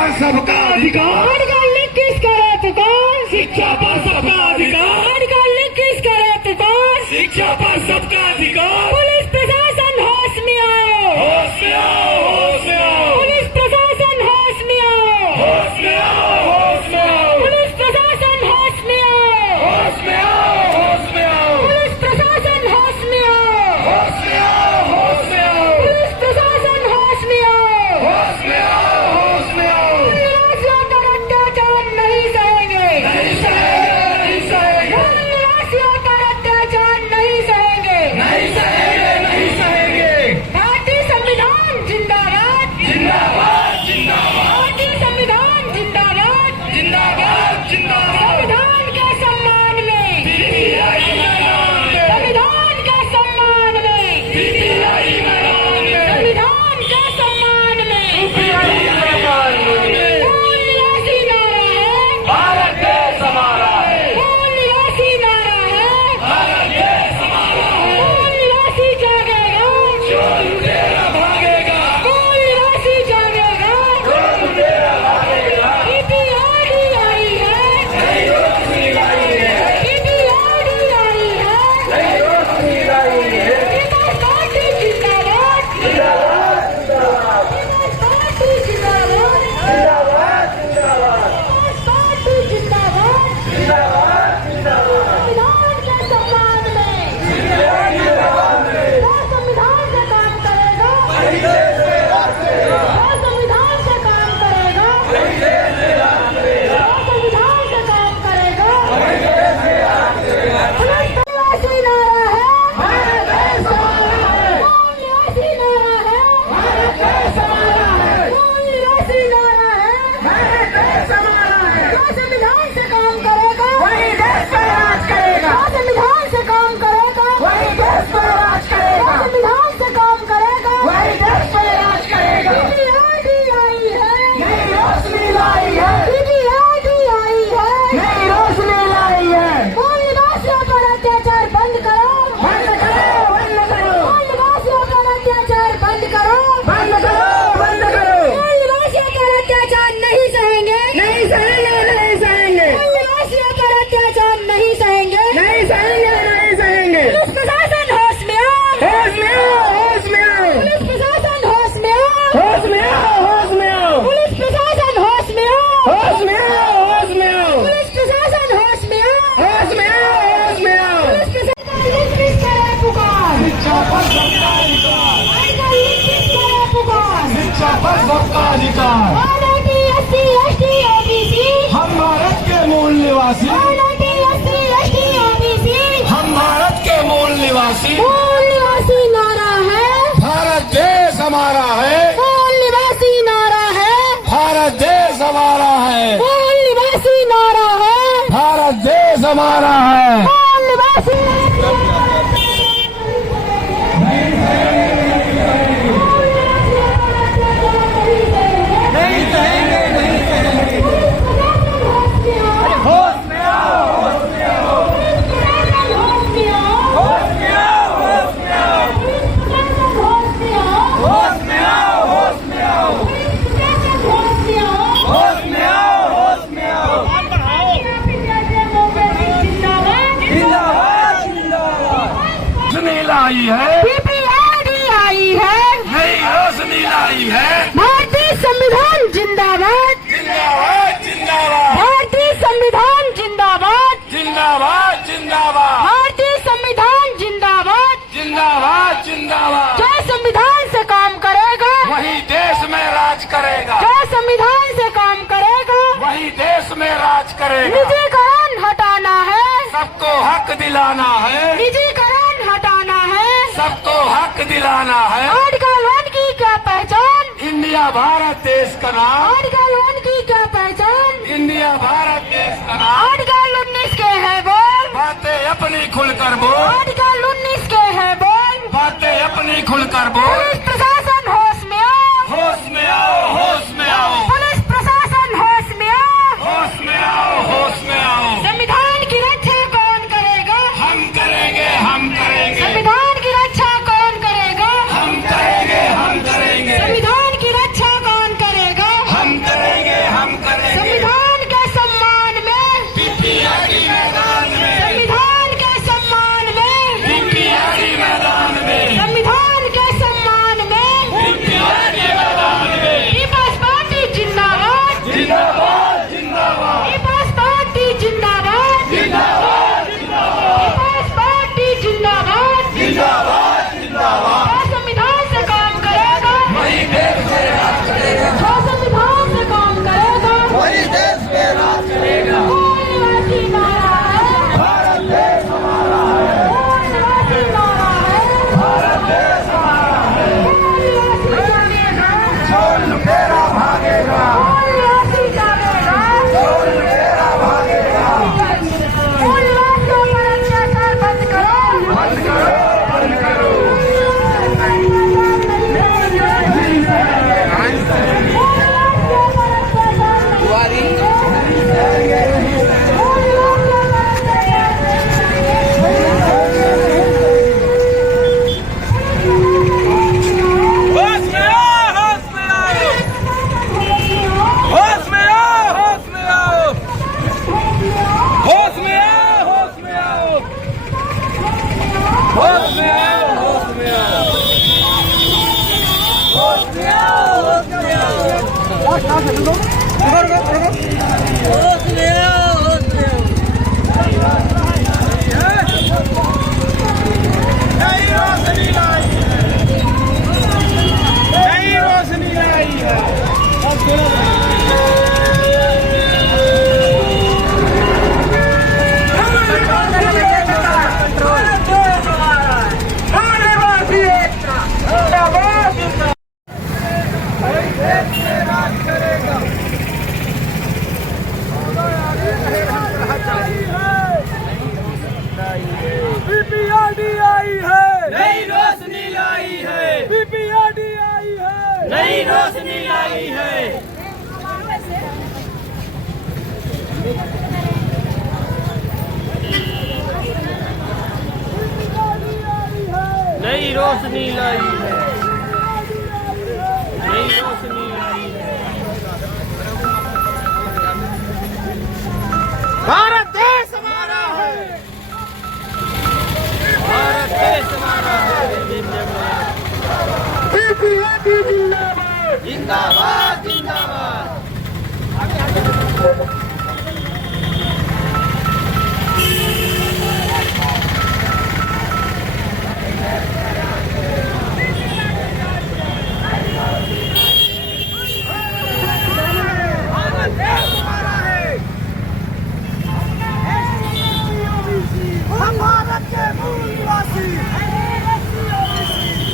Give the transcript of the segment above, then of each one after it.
पर सबका अधिकार। आर्टिकल 21 करे पुकार, शिक्षा पर सबका अधिकार। आर्टिकल 21 करे पुकार, शिक्षा पर सबका अधिकार। पुलिस प्रशासन होश में आओ, होश में आओ, होश में आओ, पुलिस प्रशासन होश में आओ, होश में आओ, होश में आओ, पुलिस प्रशासन होश में आओ, होश में आओ, होश में आओ, पुलिस प्रशासन होश में आओ, होश में आओ, होश में आओ, पुलिस प्रशासन होश में आओ, होश में आओ, होश में आओ। निवासियों पर अत्याचार नहीं सहेंगे, नहीं सहेंगे, नहीं सहेंगे, निवासियों पर अत्याचार नहीं सहेंगे, नहीं सहेंगे, नहीं सहेंगे। भारतीय संविधान जिंदाबाद, जिंदाबाद, जिंदाबाद, भारतीय संविधान जिंदाबाद, जिंदाबाद, जिंदाबाद। संविधान के सम्मान में, सीपीआई मैदान में, संविधान के सम्मान में, सीपीआई मैदान में, संविधान के सम्मान में, सीपीआई मैदान में। कौन निवासी नारा है, भारत देश हमारा है, कौन निवासी नारा है, भारत देश हमारा है। कौन निवासी जागेगा, जो लुटेरा भागेगा, कौन निवासी जागेगा, जो लुटेरा भागेगा। सीपीआई आई है, नहीं रोशनी लाई है, सीपीआई आई है, नहीं रोशनी लाई है। पीपल्स पार्टी जिंदाबाद, जिंदाबाद, जिंदाबाद, पीपल्स पार्टी जिंदाबाद, जिंदाबाद, जिंदाबाद, पीपल्स पार्टी जिंदाबाद, जिंदाबाद, जिंदाबाद। संविधान के सम्मान में, सीपीआई मैदान में, जो संविधान से काम करेगा, वही देश में राज करेगा, जो संविधान से काम करेगा, वही देश में राज करेगा, जो संविधान से काम करेगा, वही देश में राज करेगा। पुलिस निवासी नारा है, भारत देश हमारा है, कौन निवासी नारा है, भारत देश हमारा है, कौन निवासी नारा है, भारत देश हमारा है। जो संविधान से काम करेगा, वही देश में राज करेगा, जो संविधान से काम करेगा, वही देश में राज जो करेगा, संविधान से काम करेगा, वही देश में राज करेगा। सीपीआई आई है, नहीं रोशनी लाई है, सीपीआई आई है, नहीं रोशनी लाई है। कौन निवासियों पर अत्याचार बंद करो, बंद करो, बंद करो, कौन निवासियों पर अत्याचार बंद करो, बंद करो, बंद करो। कौन निवासियों पर अत्याचार नहीं सहेंगे, नहीं सहेंगे, नहीं सहेंगे, कौन निवासियों पर अत्याचार नहीं सहेंगे, नहीं सहेंगे, नहीं सहेंगे। पुलिस प्रशासन होश में आओ, होश में आओ, होश में आओ, पुलिस प्रशासन होश में आओ, होश में आओ, होश में आओ, पुलिस प्रशासन होश में आओ, होश में आओ, होश में आओ, पुलिस प्रशासन होश में आओ, होश में आओ, होश में आओ। पुलिस प्रशासन किस करे पुकार, शिक्षा पर सबका अधिकार, आर्टिकल 21 करे पुकार, शिक्षा पर सबका अधिकार। माइनॉरिटी एससी एसटी ओबीसी, हम भारत के मूल निवासी, माइनॉरिटी एससी एसटी ओबीसी, हम भारत के मूल निवासी। मूल निवासी नारा है, भारत देश हमारा है, मूल निवासी नारा है, भारत देश हमारा है, मूल निवासी नारा है, भारत देश हमारा है। मूल निवासी नहीं सहेंगे, नहीं सहेंगे। होश में आओ, होश में आओ, होश में आओ, होश में आओ, होश में आओ, होश में आओ, होश में आओ, होश में आओ, जिंदाबाद, जिंदाबाद। रोशनी लाई है, सीपीआई आई है, नई रोशनी लाई है। भारतीय संविधान जिंदाबाद, जिंदाबाद, जिंदाबाद, भारतीय संविधान जिंदाबाद, जिंदाबाद, जिंदाबाद, भारतीय संविधान जिंदाबाद, जिंदाबाद, जिंदाबाद। जो संविधान से काम करेगा, वही देश में राज करेगा, जो संविधान से काम करेगा, वही देश में राज करेगा। निजीकरण हटाना है, सबको हक दिलाना है, निजीकरण हटाना है, सबको हक दिलाना है। आर्टिकल 1 की क्या पहचान, इंडिया भारत देश का नाम, आर्टिकल 1 की क्या पहचान, इंडिया भारत देश का नाम। आर्टिकल 19 के है बोल, बातें अपनी खुलकर बोल, आर्टिकल 19 के है बोल, बातें अपनी खुलकर बोल। पुलिस प्रशासन होश में आओ, होश में आओ, होश में आओ, पुलिस प्रशासन होश में आओ, होश में आओ, होश में आओ। संविधान की रक्षा कौन करेगा, हम करेंगे, हम करेंगे, संविधान की रक्षा कौन करेगा, हम करेंगे, हम करेंगे, संविधान की रक्षा कौन करेगा, हम करेंगे, होश में आओ, होश में आओ, होश में आओ, होश में आओ, होश में आओ, होश में आओ। नई रोशनी लाई है, नई रोशनी लाई है। बीपीआरडी आई है, नई रोशनी लाई है, बीपीआरडी आई है, नई रोशनी लाई है। नई रोशनी लाई है, नई रोशनी लाई है। भारत देश हमारा है, भारत देश हमारा है। जिंदाबाद, जिंदाबाद। भारत देश हमारा है, हम भारत के मूल निवासी,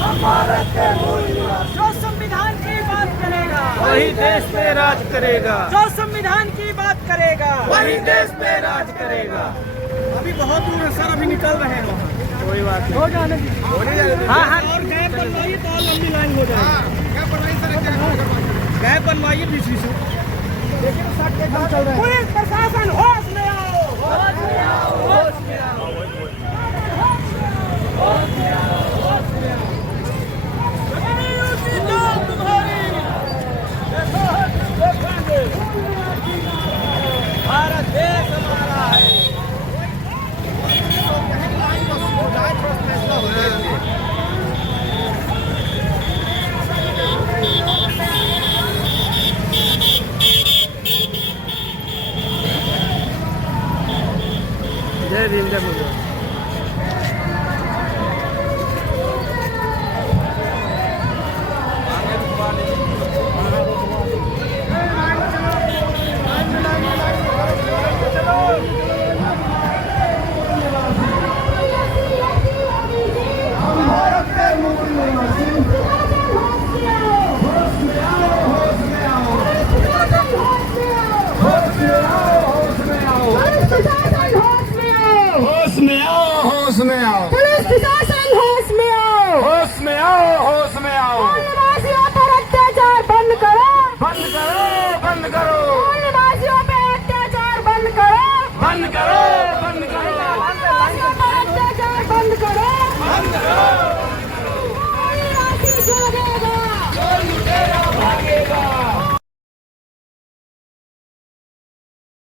हम भारत के मूल निवासी। जो संविधान की बात करेगा वही देश पे राज करेगा, जो संविधान की बात करेगा वही देश पे राज करेगा। अभी बहुत दूर है सर, अभी निकल रहे हैं वहाँ। कोई बात नहीं, हो जाने दीजिए। हाँ हाँ, और गैप बनवाइए तो और लंबी लाइन हो जाएगी। गैप बनवाइए सर, गैप बनवाइए बीच बीच में। देखिए तो 60 के काम चल रहे हैं। पुलिस प्रशासन होश में आओ, होश में आओ, होश में आओ, होश में आओ, होश में आओ। भारत देश हमारा है। जय भीम, जय मुझे। होश में आओ, होश में आओ।